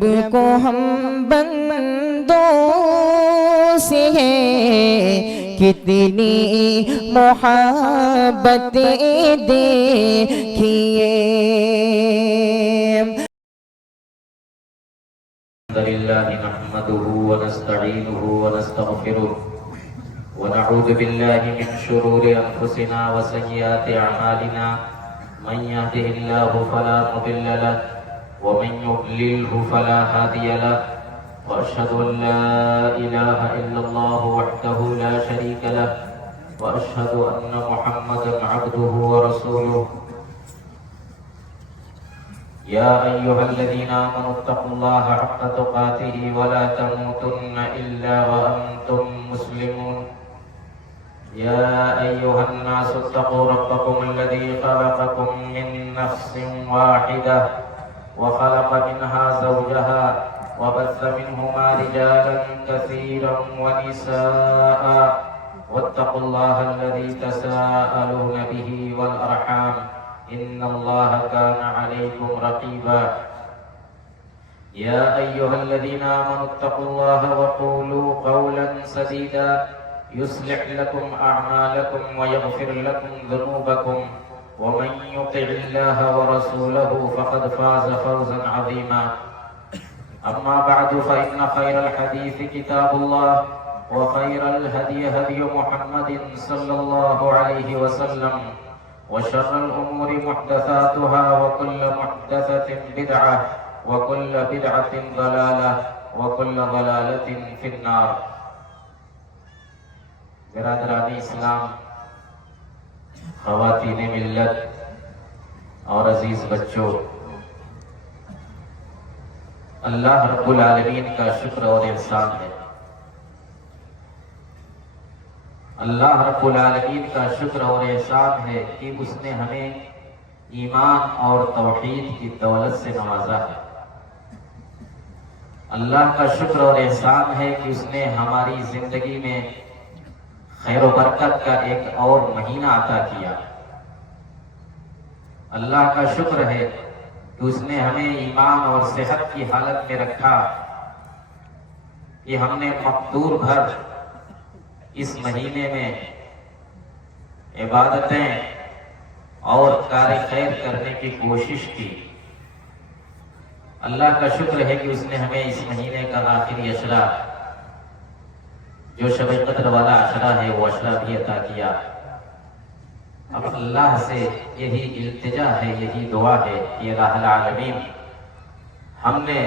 رب کو ہم بندوں سے ہے کتنی محبت دیکھیے۔ الحمد لله نحمده ونستعينه ونستغفره ونعوذ بالله من شرور أنفسنا وسيئات أعمالنا من يهده الله فلا مضل له ومن يضلله فلا هادي له وأشهد أن لا إله إلا الله وحده لا شريك له وأشهد أن محمدا عبده ورسوله يا أيها الذين آمنوا اتقوا الله حق تقاته ولا تموتن إلا وأنتم مسلمون يا أيها الناس اتقوا ربكم الذي خلقكم من نفس واحدة وخلق منها زوجها وبث منهما رجالا كثيرا ونساء واتقوا الله الذي تساءلون به والأرحام إن الله كان عليكم رقيبا يا أيها الذين آمنوا اتقوا الله وقولوا قولا سديدا يصلح لكم أعمالكم ويغفر لكم ذنوبكم ومن يطع الله ورسوله فقد فاز فوزا عظيما أما بعد فإن خير الحديث كتاب الله وخير الهدي هدي محمد صلى الله عليه وسلم وشر الأمور محدثاتها وكل محدثة بدعة وكل بدعة ضلالة وكل ضلالة في النار۔ برادران اسلام، خواتین ملت اور عزیز بچوں، اللہ رب العالمین کا شکر اور احسان ہے۔ اللہ رب العالمین کا شکر اور احسان ہے کہ اس نے ہمیں ایمان اور توحید کی دولت سے نوازا ہے۔ اللہ کا شکر اور احسان ہے کہ اس نے ہماری زندگی میں خیر و برکت کا ایک اور مہینہ عطا کیا۔ اللہ کا شکر ہے کہ اس نے ہمیں ایمان اور صحت کی حالت میں رکھا کہ ہم نے مقدور بھر اس مہینے میں عبادتیں اور کار خیر کرنے کی کوشش کی۔ اللہ کا شکر ہے کہ اس نے ہمیں اس مہینے کا آخری عشرہ جو شب قدر والا عشرہ ہے وہ عشرہ بھی عطا کیا۔ اب اللہ سے یہی التجا ہے، یہی دعا ہے کہ الہ العالمین ہم نے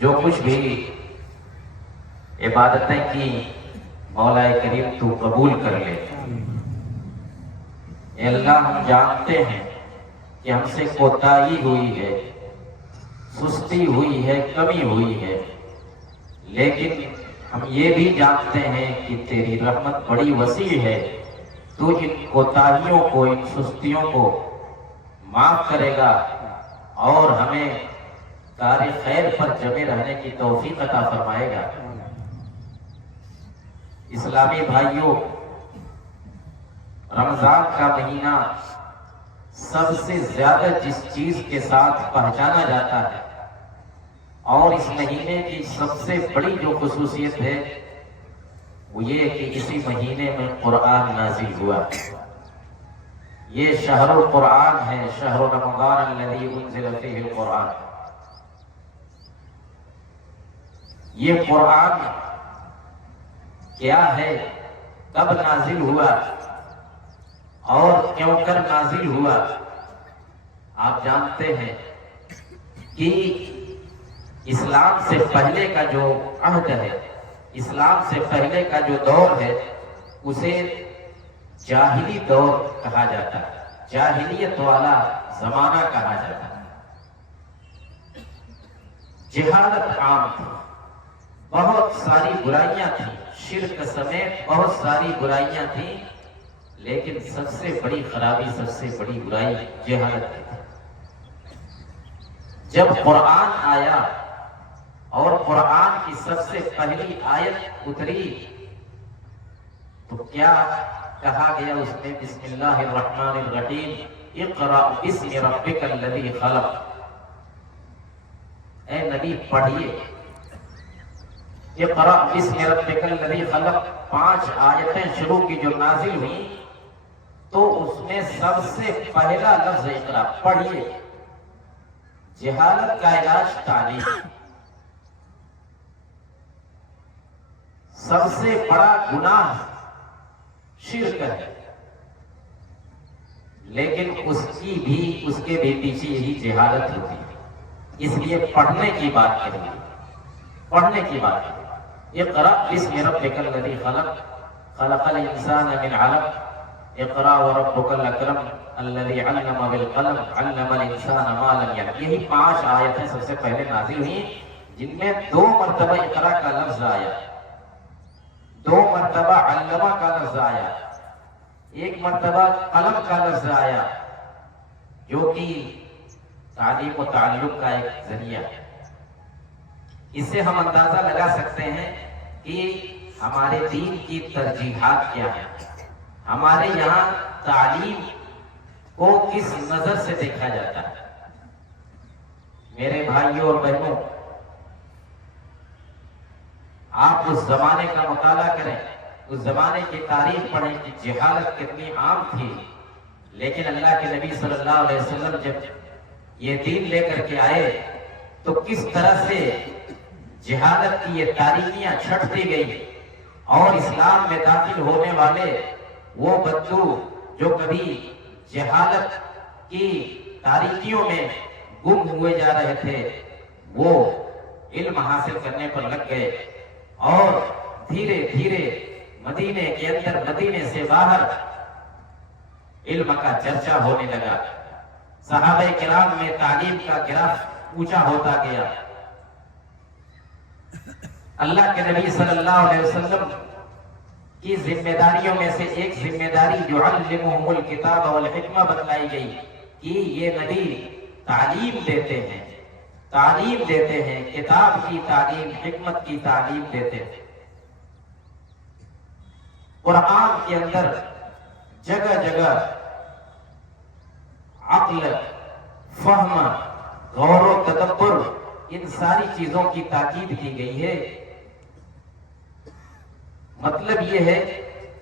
جو کچھ بھی عبادتیں کی مولا کریم تو قبول کر لے۔ اے اللہ، ہم جانتے ہیں کہ ہم سے کوتاہی ہوئی ہے، سستی ہوئی ہے، کمی ہوئی ہے، لیکن ہم یہ بھی جانتے ہیں کہ تیری رحمت بڑی وسیع ہے، تو ان کوتاہیوں کو، ان سستیوں کو معاف کرے گا اور ہمیں کار خیر پر جمے رہنے کی توفیق عطا فرمائے گا۔ اسلامی بھائیوں، رمضان کا مہینہ سب سے زیادہ جس چیز کے ساتھ پہچانا جاتا ہے اور اس مہینے کی سب سے بڑی جو خصوصیت ہے وہ یہ کہ اسی مہینے میں قرآن نازل ہوا۔ یہ شہر القرآن ہے، شہر رمضان الذی انزل فیہ القرآن۔ یہ قرآن کیا ہے، کب نازل ہوا اور کیوں کر نازل ہوا؟ آپ جانتے ہیں کہ اسلام سے پہلے کا جو عہد ہے، اسلام سے پہلے کا جو دور ہے اسے جاہلی دور کہا جاتا ہے، جاہلیت والا زمانہ کہا جاتا ہے۔ جہالت عام تھی، بہت ساری برائیاں تھیں، شرک سمیت بہت ساری برائیاں تھیں، لیکن سب سے بڑی خرابی، سب سے بڑی برائی جہالت تھی۔ جب قرآن آیا اور قرآن کی سب سے پہلی آیت اتری تو کیا کہا گیا اس میں؟ بسم اللہ الرحمن الرحیم، اقرأ باسم ربک الذی خلق۔ اے نبی پڑھیے. اقرأ بسم ربک الذی خلق 5 آیتیں شروع کی جو نازل ہوئی تو اس میں سب سے پہلا لفظ اقرأ پڑھیے. جہالت کا علاج تعلیم. سب سے بڑا گناہ شرک ہے، لیکن اس کے بھی پیچھے یہی جہالت ہوتی ہے. اس لیے پڑھنے کی بات کریں گے، پڑھنے کی بات کریں. اقرأ بسم ربک الذی خلق خلق الانسان من علق اقرأ وربک الاکرم الذی علم بالقلم علم الانسان ما لم یعلم. یہی 5 آیتیں سب سے پہلے نازل ہوئیں جن میں 2 مرتبہ اقرأ کا لفظ آیا، 2 مرتبہ علمہ کا لفظ آیا، 1 مرتبہ قلم کا لفظ آیا، جو کہ تعلیم و تعلق کا ایک ذریعہ ہے. اس سے ہم اندازہ لگا سکتے ہیں کہ ہمارے دین کی ترجیحات کیا ہیں، ہمارے یہاں تعلیم کو کس نظر سے دیکھا جاتا ہے. میرے بھائیوں اور بہنوں، آپ اس زمانے کا مطالعہ کریں، اس زمانے کی تاریخ پڑھیں کہ جہالت کتنی عام تھی. لیکن اللہ کے نبی صلی اللہ علیہ وسلم جب یہ دین لے کر کے آئے تو کس طرح سے جہالت کی یہ تاریکیاں چھٹتی گئی، اور اسلام میں داخل ہونے والے وہ بچوں جو کبھی جہالت کی تاریکیوں میں گم ہوئے جا رہے تھے وہ علم حاصل کرنے پر لگ گئے، اور دھیرے دھیرے مدینے کے اندر، مدینے سے باہر علم کا چرچا ہونے لگا. صحابہ کرام میں تعلیم کا گراف اونچا ہوتا گیا. اللہ کے نبی صلی اللہ علیہ وسلم کی ذمہ داریوں میں سے ایک ذمہ داری جو علمہم الکتاب والحکمہ بتلائی گئی کہ یہ نبی تعلیم دیتے ہیں، تعلیم دیتے ہیں، کتاب کی تعلیم، حکمت کی تعلیم دیتے ہیں. قرآن کے اندر جگہ جگہ عقل، فہم، غور و تدبر، ان ساری چیزوں کی تاکید کی گئی ہے. مطلب یہ ہے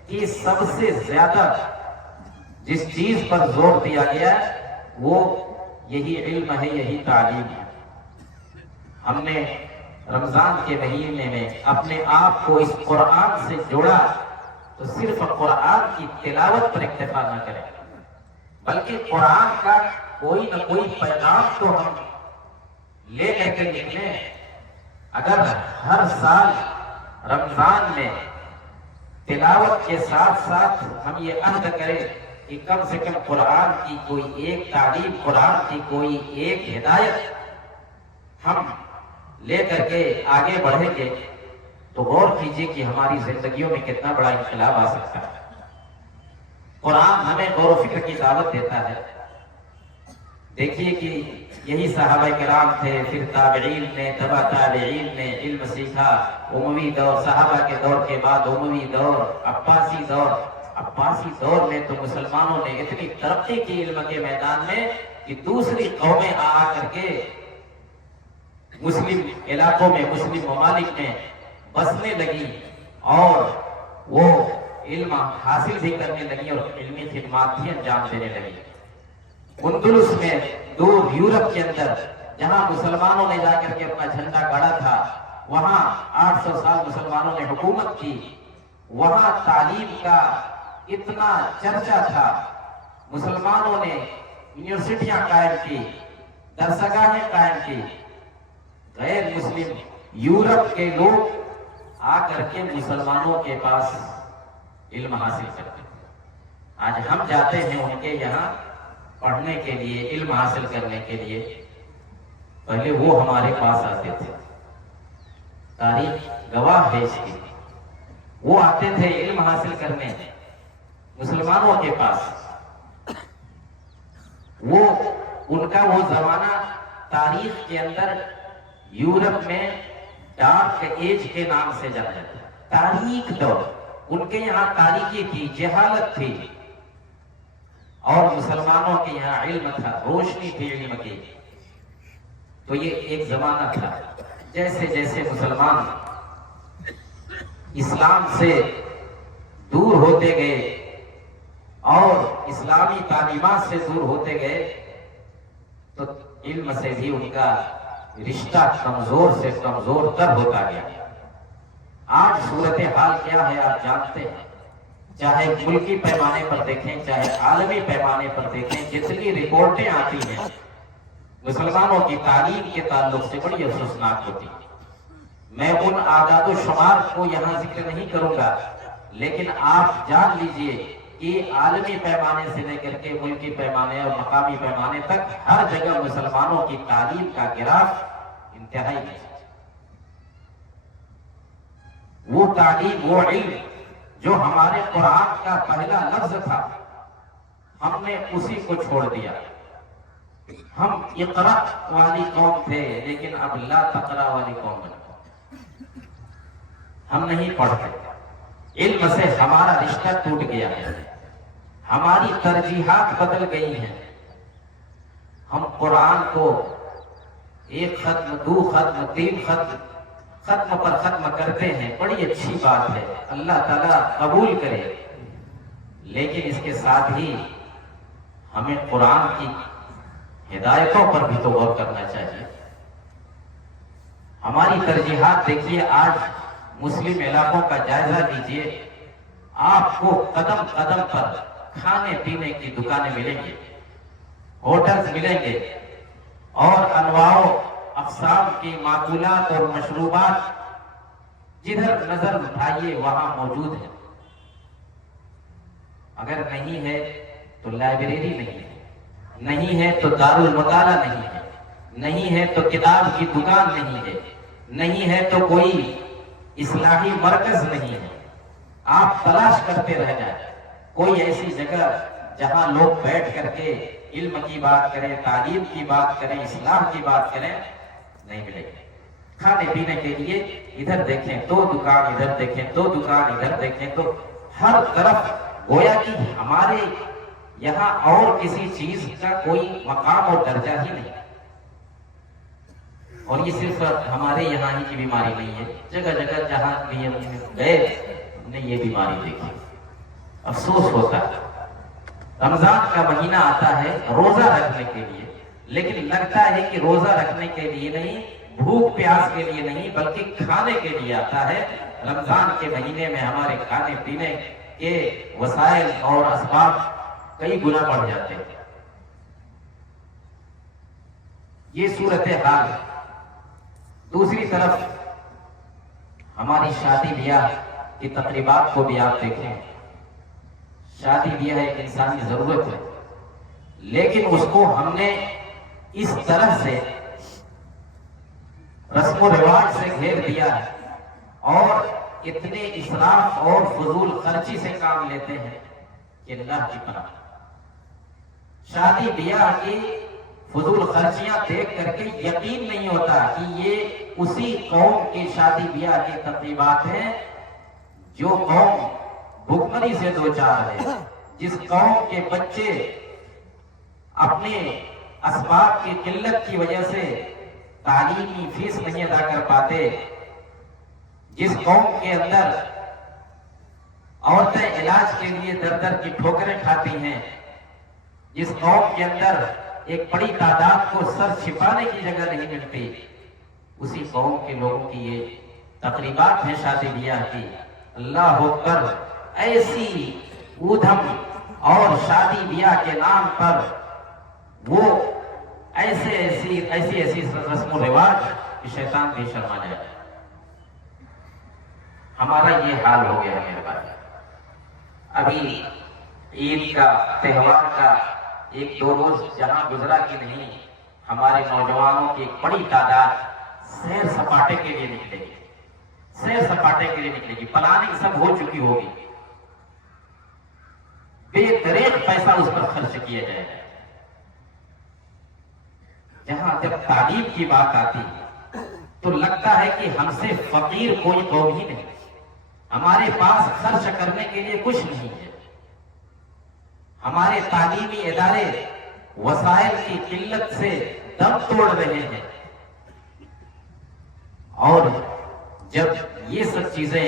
کہ سب سے زیادہ جس چیز پر زور دیا گیا وہ یہی علم ہے، یہی تعلیم ہے. ہم نے رمضان کے مہینے میں اپنے آپ کو اس قرآن سے جوڑا تو صرف قرآن کی تلاوت پر اکتفا نہ کریں، بلکہ قرآن کا کوئی نہ کوئی پیغام تو ہم لے کر کے نکلیں. اگر ہر سال رمضان میں تلاوت کے ساتھ ساتھ ہم یہ عہد کریں کہ کم سے کم قرآن کی کوئی ایک تعلیم، قرآن کی کوئی ایک ہدایت ہم لے کر کے آگے بڑھیں گے تو غور کیجئے کہ ہماری زندگیوں میں کتنا بڑا انقلاب آ سکتا ہے. قرآن ہمیں غور و فکر کی دعوت دیتا ہے. دیکھیے کہ یہی صحابہ کرام تھے، پھر تابعین نے، تبع تابعین نے علم سیکھا. اموی دور، صحابہ کے دور کے بعد اموی دور، عباسی دور. عباسی دور میں تو مسلمانوں نے اتنی ترقی کی علم کے میدان میں کہ دوسری قومیں آ کر کے مسلم علاقوں میں، مسلم ممالک میں بسنے لگی اور وہ علم حاصل بھی کرنے لگی اور علمی خدمات بھی انجام دینے لگی. اندلس میں دور یورپ کے اندر جہاں مسلمانوں نے جا کر کے اپنا جھنڈا گاڑا تھا، وہاں 800 سال مسلمانوں نے حکومت کی. وہاں تعلیم کا اتنا چرچا تھا، مسلمانوں نے یونیورسٹیاں قائم کی، درسگاہیں قائم کی. غیر مسلم یورپ کے لوگ آ کر کے مسلمانوں کے پاس علم حاصل کرتے. آج ہم جاتے ہیں ان کے یہاں پڑھنے کے لیے، علم حاصل کرنے کے لیے. پہلے وہ ہمارے پاس آتے تھے، تاریخ گواہ ہے اس کی. وہ آتے تھے علم حاصل کرنے مسلمانوں کے پاس. وہ ان کا وہ زمانہ تاریخ کے اندر یورپ میں ڈارک ایج کے نام سے جانا جاتا ہے. تاریخ دور، ان کے یہاں تاریخی تھی، جہالت تھی، اور مسلمانوں کے یہاں علم تھا، روشنی تھی علم کی. تو یہ ایک زمانہ تھا. جیسے جیسے مسلمان اسلام سے دور ہوتے گئے اور اسلامی تعلیمات سے دور ہوتے گئے تو علم سے بھی ان کا رشتہ کمزور سے کمزور تر ہوتا گیا. آج صورتحال کیا ہے آپ جانتے ہیں. چاہے ملکی پیمانے پر دیکھیں چاہے عالمی پیمانے پر دیکھیں, جتنی رپورٹیں آتی ہیں مسلمانوں کی تعلیم کے تعلق سے بڑی افسوسناک ہوتی ہے. میں ان اعداد و شمار کو یہاں ذکر نہیں کروں گا, لیکن آپ جان لیجئے کہ عالمی پیمانے سے لے کر کے ملکی پیمانے اور مقامی پیمانے تک ہر جگہ مسلمانوں کی تعلیم کا گراف انتہائی ہے. وہ تعلیم, وہ علم جو ہمارے قرآن کا پہلا لفظ تھا, ہم نے اسی کو چھوڑ دیا. ہم اقرا والی قوم تھے لیکن اب لا تقرا والی قوم بن گئے. ہم نہیں پڑھتے. علم سے ہمارا رشتہ ٹوٹ گیا ہے, ہماری ترجیحات بدل گئی ہیں. ہم قرآن کو ایک ختم, دو ختم, تین ختم, ختم پر ختم کرتے ہیں. بڑی اچھی بات ہے, اللہ تعالیٰ قبول کرے, لیکن اس کے ساتھ ہی ہمیں قرآن کی ہدایتوں پر بھی تو غور کرنا چاہیے. ہماری ترجیحات دیکھیے, آج مسلم علاقوں کا جائزہ لیجیے, آپ کو قدم قدم پر کھانے پینے کی دکانیں ملیں گی, ہوٹلز ملیں گے, اور انواع و اقسام کی معقولات اور مشروبات جدھر نظر اٹھائیے وہاں موجود ہیں. اگر نہیں ہے تو لائبریری نہیں ہے, نہیں ہے تو دارالمطالعہ نہیں ہے, نہیں ہے تو کتاب کی دکان نہیں ہے, نہیں ہے تو کوئی اصلاحی مرکز نہیں ہے. آپ تلاش کرتے رہ جائیں کوئی ایسی جگہ جہاں لوگ بیٹھ کر کے علم کی بات کریں, تعلیم کی بات کریں, اسلام کی بات کریں, نہیں ملے گی. کھانے پینے کے لیے ادھر دیکھیں تو دکان, ادھر دیکھیں تو دکان, ادھر دیکھیں تو ہر طرف گویا کہ ہمارے یہاں اور کسی چیز کا کوئی مقام اور درجہ ہی نہیں. اور یہ صرف ہمارے یہاں ہی کی بیماری نہیں ہے, جگہ جگہ جہاں بھی ہم گئے ہم نے یہ بیماری دیکھی. افسوس ہوتا ہے. رمضان کا مہینہ آتا ہے روزہ رکھنے کے لیے, لیکن لگتا ہے کہ روزہ رکھنے کے لیے نہیں, بھوک پیاس کے لیے نہیں, بلکہ کھانے کے لیے آتا ہے. رمضان کے مہینے میں ہمارے کھانے پینے کے وسائل اور اسباب کئی گنا بڑھ جاتے ہیں. یہ صورتحال. دوسری طرف ہماری شادی بیاہ کی تقریبات کو بھی آپ دیکھیں. شادی بیاہ ایک انسانی ضرورت ہے, لیکن اس کو ہم نے اس طرح سے رسم و رواج سے گھیر دیا ہے اور اتنے اسراف اور فضول خرچی سے کام لیتے ہیں کہ اللہ کی پناہ. شادی بیاہ کی فضول خرچیاں دیکھ کر کے یقین نہیں ہوتا کہ یہ اسی قوم کی شادی بیاہ کی تقریبات ہیں جو قوم بھوکمری سے دوچار ہے, جس قوم کے بچے اپنے اسباب کی قلت کی وجہ سے تعلیمی فیس نہیں ادا کر پاتے, جس قوم کے اندر عورتیں علاج کے لیے در در کی ٹھوکریں کھاتی ہیں, جس قوم کے اندر ایک بڑی تعداد کو سر چھپانے کی جگہ نہیں ملتی, اسی قوم کے لوگوں کی یہ تقریبات ہیں شادی بیاہ کی. اللہ اکبر. ایسی اودھم اور شادی بیاہ کے نام پر وہ ایسی رسم و رواج کہ شیطان بھی شرما جائے. ہمارا یہ حال ہو گیا میرے بھائی. ابھی عید کا تہوار کا ایک دو روز جہاں گزرا کہ نہیں, ہمارے نوجوانوں کی ایک بڑی تعداد سیر سپاٹے کے لیے نکلے گی, سیر سپاٹے کے لیے نکلے گی. پلاننگ سب ہو چکی ہوگی, بے دریغ پیسہ اس پر خرچ کیا جائے گا. جہاں جب تعلیم کی بات آتی تو لگتا ہے کہ ہم سے فقیر کوئی قوم ہی نہیں, ہمارے پاس خرچ کرنے کے لیے کچھ نہیں ہے. ہمارے تعلیمی ادارے وسائل کی قلت سے دم توڑ رہے ہیں. اور جب یہ سب چیزیں،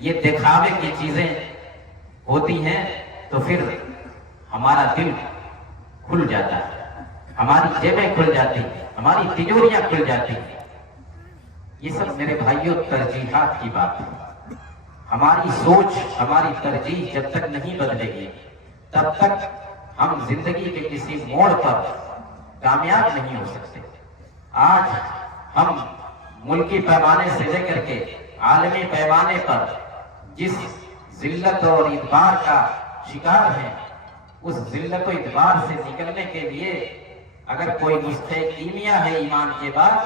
یہ دکھاوے کی چیزیں ہوتی ہیں تو پھر ہمارا دل کھل جاتا ہے، ہماری جیبیں کھل جاتی ہیں، ہماری تجوریاں کھل جاتی ہیں۔ یہ سب میرے بھائیوں ترجیحات کی بات ہے۔ ہماری سوچ، ہماری ترجیح جب تک نہیں بدلے گی تب تک ہم زندگی کے کسی موڑ پر کامیاب نہیں ہو سکتے۔ آج ہم ملکی پیمانے سے لے کر کے عالمی پیمانے پر جس ذلت اور ادبار کا شکار ہیں، اس ذلت و ادبار سے نکلنے کے لیے اگر کوئی نسخہ کیمیا ہے ایمان کے بعد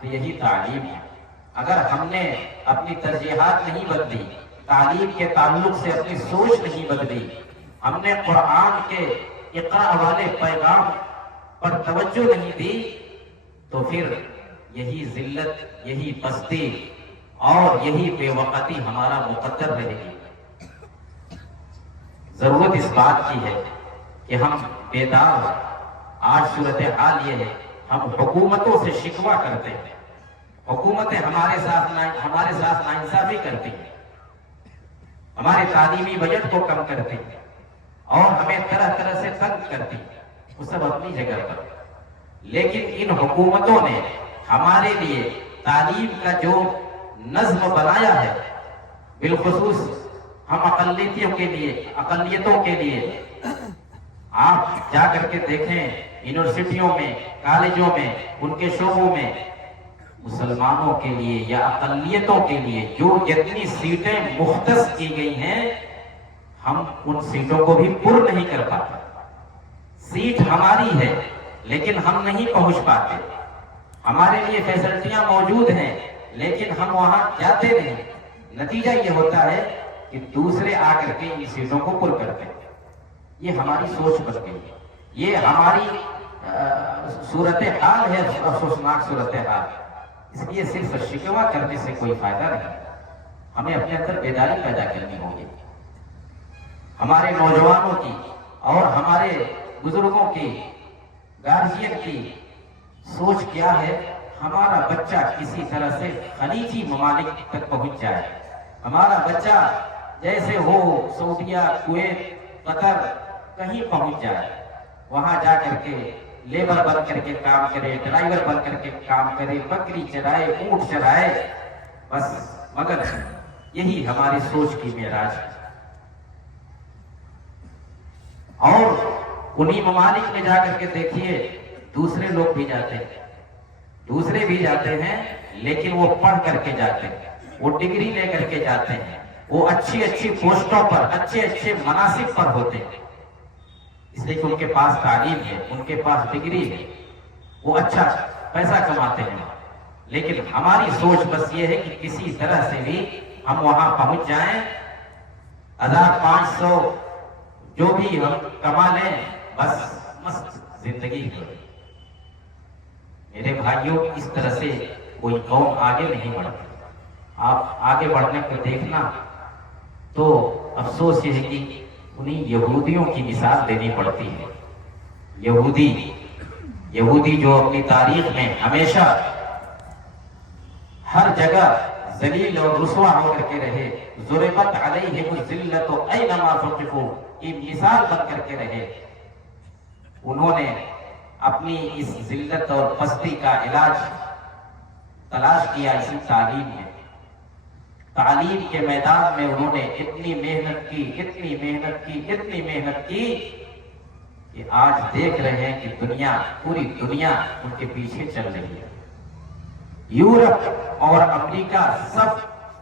تو یہی تعلیم ہے۔ اگر ہم نے اپنی ترجیحات نہیں بدلی، تعلیم کے تعلق سے اپنی سوچ نہیں بدلی، ہم نے قرآن کے اقرا والے پیغام پر توجہ نہیں دی، تو پھر یہی ذلت، یہی پستی اور یہی بے وقتی ہمارا مقدر رہے گی۔ ضرورت اس بات کی ہے کہ ہم بیدار ہوں۔ آج صورتحال یہ ہے، ہم حکومتوں سے شکوہ کرتے ہیں، حکومتیں ہمارے ساتھ ناانصافی کرتی ہیں، ہمارے تعلیمی بجٹ کو کم کرتی ہیں اور ہمیں طرح طرح سے تنگ کرتی ہیں۔ وہ سب اپنی جگہ پر، لیکن ان حکومتوں نے ہمارے لیے تعلیم کا جو نظم بنایا ہے، بالخصوص ہم اقلیتوں کے لیے آپ جا کر کے دیکھیں یونیورسٹیوں میں، کالجوں میں، ان کے شعبوں میں مسلمانوں کے لیے یا اقلیتوں کے لیے جو جتنی سیٹیں مختص کی گئی ہیں، ہم ان سیٹوں کو بھی پر نہیں کر پاتے۔ سیٹ ہماری ہے لیکن ہم نہیں پہنچ پاتے، ہمارے لیے فیسلٹیاں موجود ہیں لیکن ہم وہاں جاتے نہیں۔ نتیجہ یہ ہوتا ہے کہ دوسرے آ کر کے ان سیٹوں کو پر کرتے ہیں۔ یہ ہماری سوچ بن گئی ہے، یہ ہماری صورتحال ہے، افسوسناک صورتحال۔ اس لیے صرف شکوہ کرنے سے کوئی فائدہ نہیں، ہمیں اپنے اندر بیداری پیدا کرنی ہوگی۔ ہمارے نوجوانوں کی اور ہمارے بزرگوں کی، گارجین کی سوچ کیا ہے؟ ہمارا بچہ کسی طرح سے خلیجی ممالک تک پہنچ جائے، ہمارا بچہ جیسے ہو سعودیہ، کویت، قطر کہیں پہنچ جائے، وہاں جا کر کے لیبر بن کر کے کام کرے، ڈرائیور بن کر کے کام کرے، بکری چرائے، اونٹ چرائے، بس۔ مگر یہی ہماری سوچ کی معراج ہے۔ اور انہی ممالک میں جا کر کے دیکھیے دوسرے لوگ بھی جاتے ہیں، دوسرے بھی جاتے ہیں، لیکن وہ پڑھ کر کے جاتے ہیں، وہ ڈگری لے کر کے جاتے ہیں، وہ اچھی اچھی پوسٹوں پر، اچھے اچھے مناصب پر ہوتے ہیں، اس لیے کہ ان کے پاس تعلیم ہے، ان کے پاس ڈگری ہے، وہ اچھا پیسہ کماتے ہیں۔ لیکن ہماری سوچ بس یہ ہے کہ کسی طرح سے بھی ہم وہاں پہنچ جائیں، 1500 جو بھی ہم کما لیں، بس مست زندگی ہو۔ میرے بھائیوں، اس طرح سے کوئی قوم آگے نہیں بڑھتی۔ آپ آگے بڑھنے کو دیکھنا تو افسوس یہ ہے کہ انہیں یہودیوں کی مثال دینی پڑتی ہے۔ یہودی جو اپنی تاریخ میں ہمیشہ ہر جگہ ذلیل اور رسوا ہو کر کے رہے، ضربت علیہم الذلۃ اینما ثقفوا، کی مثال بن کر کے رہے، انہوں نے اپنی اس ذلت اور پستی کا علاج تلاش کیا اسی تعلیم میں۔ تعلیم کے میدان میں انہوں نے اتنی محنت کی کہ آج دیکھ رہے ہیں کہ پوری دنیا ان کے پیچھے چل رہی ہے۔ یورپ اور امریکہ سب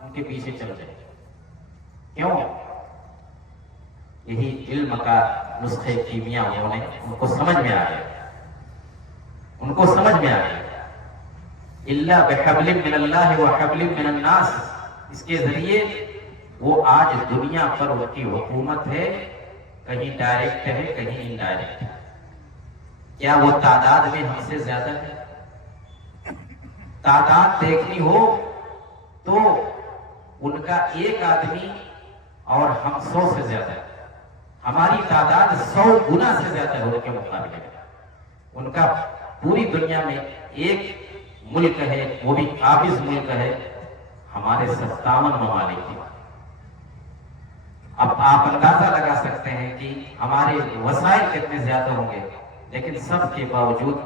ان کے پیچھے چل رہے ہیں۔ کیوں؟ یہی علم کا نسخہ کیمیا ان کو سمجھ میں آ گیا، ان کو سمجھ میں آ گیا۔ الا بحبل من اللہ وحبل من الناس، اس کے ذریعے وہ آج دنیا پر ان کی حکومت ہے، کہیں ڈائریکٹ ہے، کہیں انڈائریکٹ ہے۔ کیا وہ تعداد میں ہم سے زیادہ ہے؟ تعداد دیکھنی ہو تو ان کا ایک آدمی اور ہم 100 سے زیادہ ہے، ہماری تعداد 100 گنا سے زیادہ ہے ان کے مقابلے میں۔ ان کا پوری دنیا میں ایک ملک ہے وہ بھی قابض ملک ہے ہمارے 57 ممالک کی۔ اب آپ اندازہ لگا سکتے ہیں کہ ہمارے وسائل کتنے زیادہ ہوں گے، لیکن سب کے باوجود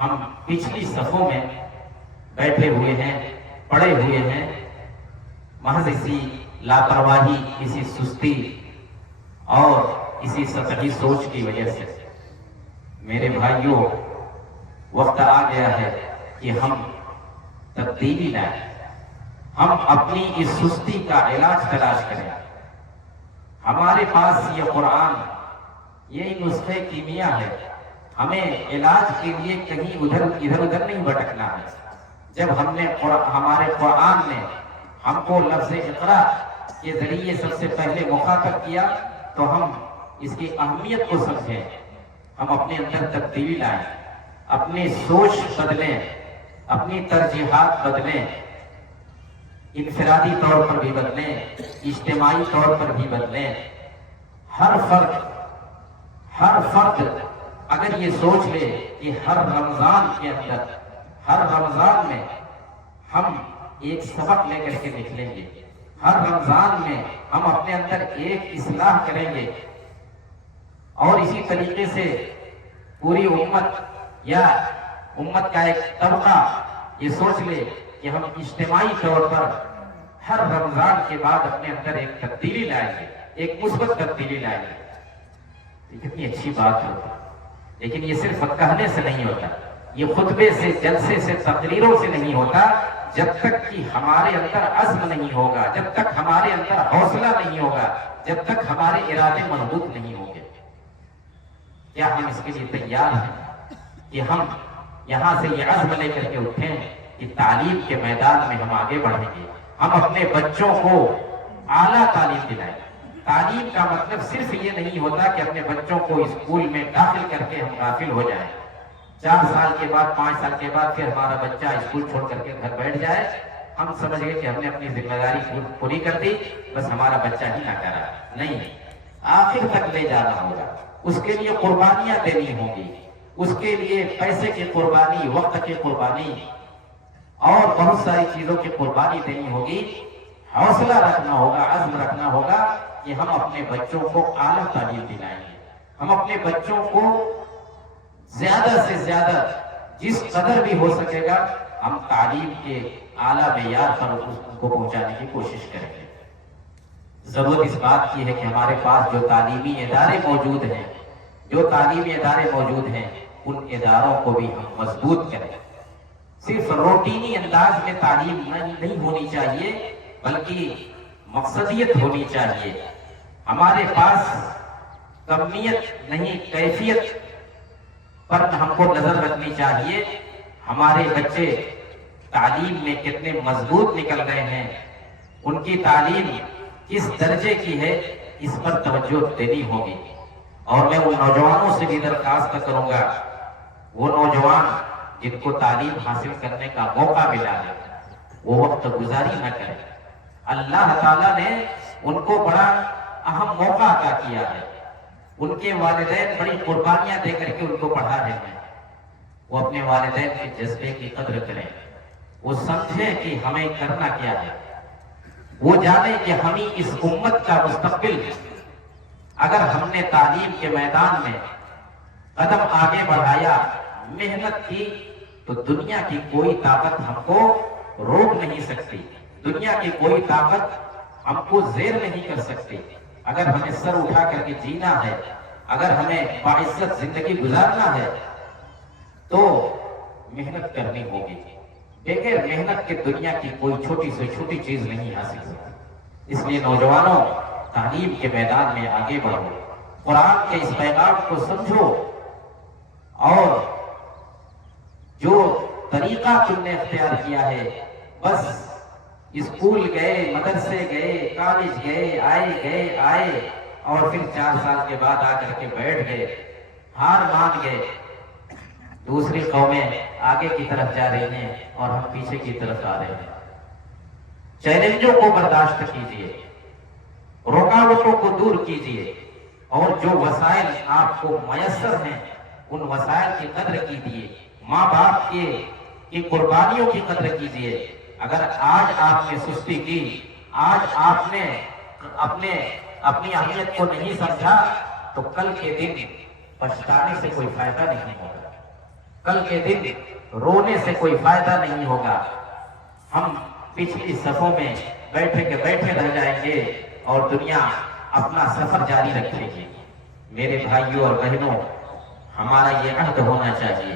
ہم پچھلی صفوں میں بیٹھے ہوئے ہیں، پڑے ہوئے ہیں، محض اسی لاپرواہی، اسی سستی اور اسی سطحی سوچ کی وجہ سے۔ میرے بھائیوں، وقت آ گیا ہے کہ ہم تبدیلی لائیں، ہم اپنی اس سستی کا علاج تلاش کریں۔ ہمارے پاس یہ قرآن، یہ نسخے کیمیا ہے، ہمیں علاج کے لیے کہیں ادھر ادھر نہیں بھٹکنا ہے۔ جب ہمارے قرآن نے ہم کو لفظ اقرا کے ذریعے سب سے پہلے مخاطب کیا تو ہم اس کی اہمیت کو سمجھیں، ہم اپنے اندر تبدیلی لائیں، اپنی سوچ بدلیں، اپنی ترجیحات بدلیں، انفرادی طور پر بھی بدلیں، اجتماعی طور پر بھی بدلیں۔ ہر فرد اگر یہ سوچ لے کہ ہر رمضان کے اندر، ہر رمضان میں ہم ایک سبق لے کر کے نکلیں گے، ہر رمضان میں ہم اپنے اندر ایک اصلاح کریں گے، اور اسی طریقے سے پوری امت یا امت کا ایک طبقہ یہ سوچ لے کہ ہم اجتماعی طور پر ہر رمضان کے بعد اپنے اندر ایک تبدیلی لائیں گے، ایک مثبت تبدیلی لائیں گے۔ یہ کتنی اچھی بات ہوتی ہے، لیکن یہ صرف کہنے سے نہیں ہوتا، یہ خطبے سے، جلسے سے، تقریروں سے نہیں ہوتا، جب تک کہ ہمارے اندر عزم نہیں ہوگا، جب تک ہمارے اندر حوصلہ نہیں ہوگا، جب تک ہمارے ارادے مضبوط نہیں ہوں گے۔ کیا ہم اس کے لیے تیار ہیں کہ ہم یہاں سے یہ عزم لے کر کے اٹھیں کہ تعلیم کے میدان میں ہم آگے بڑھیں گے، ہم اپنے بچوں کو اعلیٰ تعلیم دلائیں۔ تعلیم کا مطلب صرف یہ نہیں ہوتا کہ اپنے بچوں کو اسکول میں داخل کر کے ہم غافل ہو جائیں، 4 سال کے بعد، 5 سال کے بعد پھر ہمارا بچہ اسکول چھوڑ کر کے گھر بیٹھ جائے، ہم سمجھ گئے کہ ہم نے اپنی ذمہ داری پوری کر دی، بس ہمارا بچہ ہی نہ کرا۔ نہیں، آخر تک لے جانا ہوگا، اس کے لیے قربانیاں دینی ہوں گی، اس کے لیے پیسے کی قربانی، وقت کی قربانی اور بہت ساری چیزوں کی قربانی دینی ہوگی۔ حوصلہ رکھنا ہوگا، عزم رکھنا ہوگا کہ ہم اپنے بچوں کو اعلیٰ تعلیم دلائیں گے، ہم اپنے بچوں کو زیادہ سے زیادہ جس قدر بھی ہو سکے گا ہم تعلیم کے اعلیٰ معیار پر ان کو پہنچانے کی کوشش کریں گے۔ ضرورت اس بات کی ہے کہ ہمارے پاس جو تعلیمی ادارے موجود ہیں، جو تعلیمی ادارے موجود ہیں، ان اداروں کو بھی ہم مضبوط کریں۔ صرف روٹینی انداز میں تعلیم نہیں ہونی چاہیے، بلکہ مقصدیت ہونی چاہیے۔ ہمارے پاس کمیت نہیں، کیفیت پر ہم کو نظر رکھنی چاہیے۔ ہمارے بچے تعلیم میں کتنے مضبوط نکل گئے ہیں، ان کی تعلیم کس درجے کی ہے، اس پر توجہ دینی ہوگی۔ اور میں ان نوجوانوں سے بھی درخواست کروں گا، وہ نوجوان جن کو تعلیم حاصل کرنے کا موقع ملا ہے، وہ وقت گزاری نہ کریں۔ اللہ تعالیٰ نے ان کو بڑا اہم موقع عطا کیا ہے، ان کے والدین بڑی قربانیاں دے کر کے ان کو پڑھا رہے ہیں۔ وہ اپنے والدین کے جذبے کی قدر کریں، وہ سمجھیں کہ ہمیں کرنا کیا ہے، وہ جانیں کہ ہمیں اس امت کا مستقبل ہے۔ اگر ہم نے تعلیم کے میدان میں قدم آگے بڑھایا، محنت کی، تو دنیا کی کوئی طاقت ہم کو روک نہیں سکتی، دنیا کی کوئی طاقت ہم کو زیر نہیں کر سکتی۔ اگر ہمیں سر اٹھا کر کے جینا ہے، اگر ہمیں باعزت زندگی گزارنا ہے تو محنت کرنی ہوگی۔ بغیر محنت کے دنیا کی کوئی چھوٹی سے چھوٹی چیز نہیں حاصل ہوتی۔ اس لیے نوجوانوں، تعلیم کے میدان میں آگے بڑھو، قرآن کے اس پیغام کو سمجھو، اور جو طریقہ تم نے اختیار کیا ہے، بس اسکول گئے، مدرسے گئے، کالج گئے، آئے اور پھر 4 سال کے بعد آ کر کے بیٹھ گئے، ہار مان گئے۔ دوسری قومیں آگے کی طرف جا رہی ہیں اور ہم پیچھے کی طرف آ رہے ہیں۔ چیلنجوں کو برداشت کیجیے، رکاوٹوں کو دور کیجیے، اور جو وسائل آپ کو میسر ہیں ان وسائل کی قدر کیجیے۔ ماں باپ کے کہ قربانیوں کی قدر کیجئے. اگر آج آپ نے سستی کی، آج آپ نے اپنی اہمیت کو نہیں سمجھا، تو کل کے دن پچھتانے سے کوئی فائدہ نہیں ہوگا، کل کے دن رونے سے کوئی فائدہ نہیں ہوگا. ہم پچھلی صفوں میں بیٹھے کے بیٹھے رہ جائیں گے اور دنیا اپنا سفر جاری رکھے گی. میرے بھائیوں اور بہنوں، ہمارا یہ عہد ہونا چاہیے،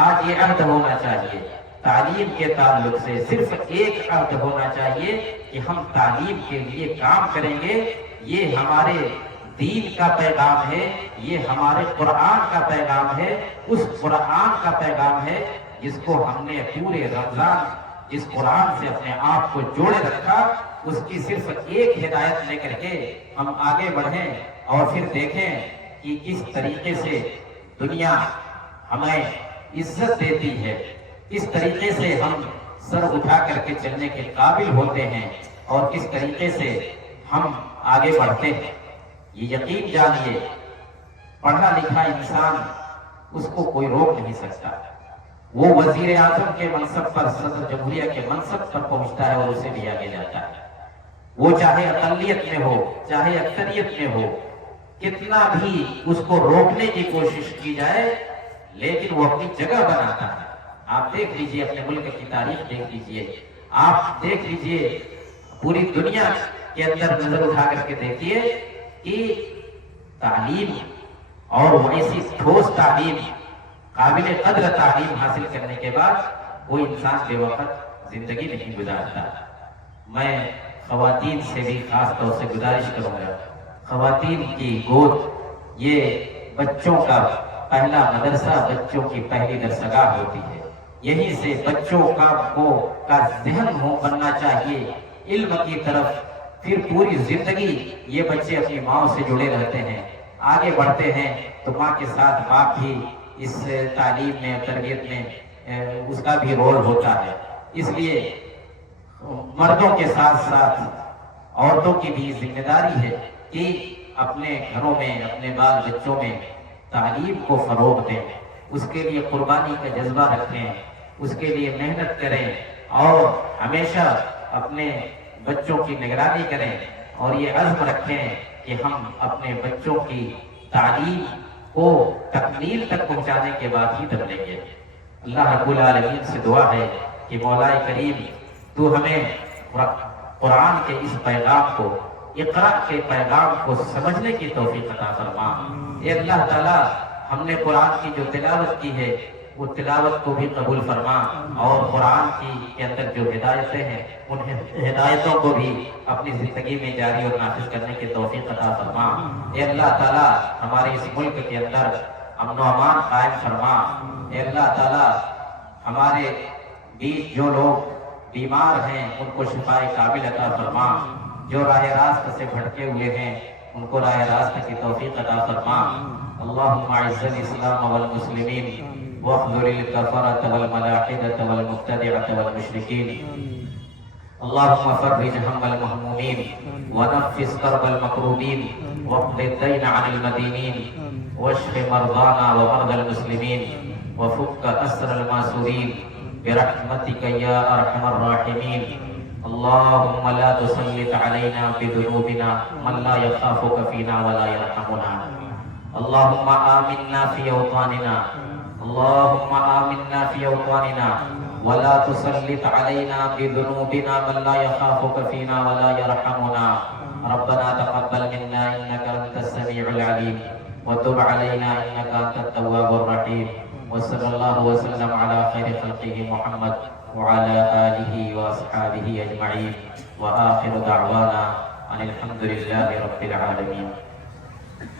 آج یہ عہد ہونا چاہیے، تعلیم کے تعلق سے صرف ایک عہد ہونا چاہیے کہ ہم تعلیم کے لیے کام کریں گے. یہ ہمارے دین کا پیغام ہے، یہ ہمارے قرآن کا پیغام ہے، اس قرآن کا پیغام ہے جس کو ہم نے پورے رمضان جس قرآن سے اپنے آپ کو جوڑے رکھا. اس کی صرف ایک ہدایت لے کر کے ہم آگے بڑھیں اور پھر دیکھیں کہ کس طریقے سے دنیا ہمیں عزت دیتی ہے، کس طریقے سے ہم سر اٹھا کر کے چلنے کے قابل ہوتے ہیں اور کس طریقے سے ہم آگے بڑھتے ہیں. یہ یقین جانیے، پڑھا لکھا انسان اس کو کوئی روک نہیں سکتا. وہ وزیر اعظم کے منصب پر، صدر جمہوریہ کے منصب پر پہنچتا ہے اور اسے بھی آگے جاتا ہے. وہ چاہے اقلیت میں ہو چاہے اکثریت میں ہو، کتنا بھی اس کو روکنے کی کوشش کی جائے، لیکن وہ اپنی جگہ بناتا ہے. آپ دیکھ لیجئے، اپنے ملک کی تاریخ دیکھ لیجئے، آپ دیکھ لیجئے پوری دنیا کے اندر نظر اٹھا کر کے دیکھیے کہ تعلیم اور ایسی ٹھوس تعلیم، قابل قدر تعلیم حاصل کرنے کے بعد وہ انسان بے وقت زندگی نہیں گزارتا. میں خواتین سے بھی خاص طور سے گزارش کروں گا، خواتین کی گود یہ بچوں کا پہلا مدرسہ، بچوں کی پہلی درسگاہ ہوتی ہے. یہیں سے بچوں کا ذہن بننا چاہیے علم کی طرف. پھر پوری زندگی یہ بچے اپنی ماں سے جڑے رہتے ہیں، آگے بڑھتے ہیں تو ماں کے ساتھ باپ بھی اس تعلیم میں، تربیت میں اس کا بھی رول ہوتا ہے. اس لیے مردوں کے ساتھ ساتھ عورتوں کی بھی ذمہ داری ہے کہ اپنے گھروں میں، اپنے بال بچوں میں تعلیم کو فروغ دیں، اس کے لیے قربانی کا جذبہ رکھیں، اس کے لیے محنت کریں اور ہمیشہ اپنے بچوں کی نگرانی کریں اور یہ عزم رکھیں کہ ہم اپنے بچوں کی تعلیم کو تکمیل تک پہنچانے کے بعد ہی دم لیں گے. اللہ رب العالمین سے دعا ہے کہ مولا کریم تو ہمیں قرآن کے اس پیغام کو، اقرا کے پیغام کو سمجھنے کی توفیق عطا فرما. اے اللہ تعالیٰ، ہم نے قرآن کی جو تلاوت کی ہے وہ تلاوت کو بھی قبول فرما اور قرآن کے اندر جو ہدایتیں ہیں ان ہدایتوں کو بھی اپنی زندگی میں جاری اور نافذ کرنے کی توفیق عطا فرما. اے اللہ تعالیٰ، ہمارے اس ملک کے اندر امن و امان قائم فرما. اے اللہ تعالیٰ، ہمارے بیچ جو لوگ بیمار ہیں ان کو شفائے کامل عطا فرما. جو راہ راست سے بھٹکے ہوئے ہیں ان کو راہ راست کی توفیق عطا فرما. اللہم اعز الاسلام والمسلمین واخذل الكفرة والملاحدة والمبتدعة والمشركين. اللهم فرج هم المهمومين ونفس كرب المكروبين واقض الدين عن المدينين واشف مرضانا ومرضى المسلمين وفك أسر الماسورين برحمتك يا أرحم الراحمين. اللهم لا تسلط علينا بذنوبنا من لا يخافك فينا ولا يرحمنا. اللهم آمنا في أوطاننا، اللهم آمنا في أوطاننا ولا تسلط علينا بذنوبنا من لا يخافك فينا ولا يرحمنا. ربنا تقبل منا إنك أنت السميع العليم وتب علينا إنك أنت التواب الرحيم. وصلى الله وسلم على خير خلقه محمد وعلى آله وأصحابه أجمعين وآخر دعوانا أن الحمد لله رب العالمين.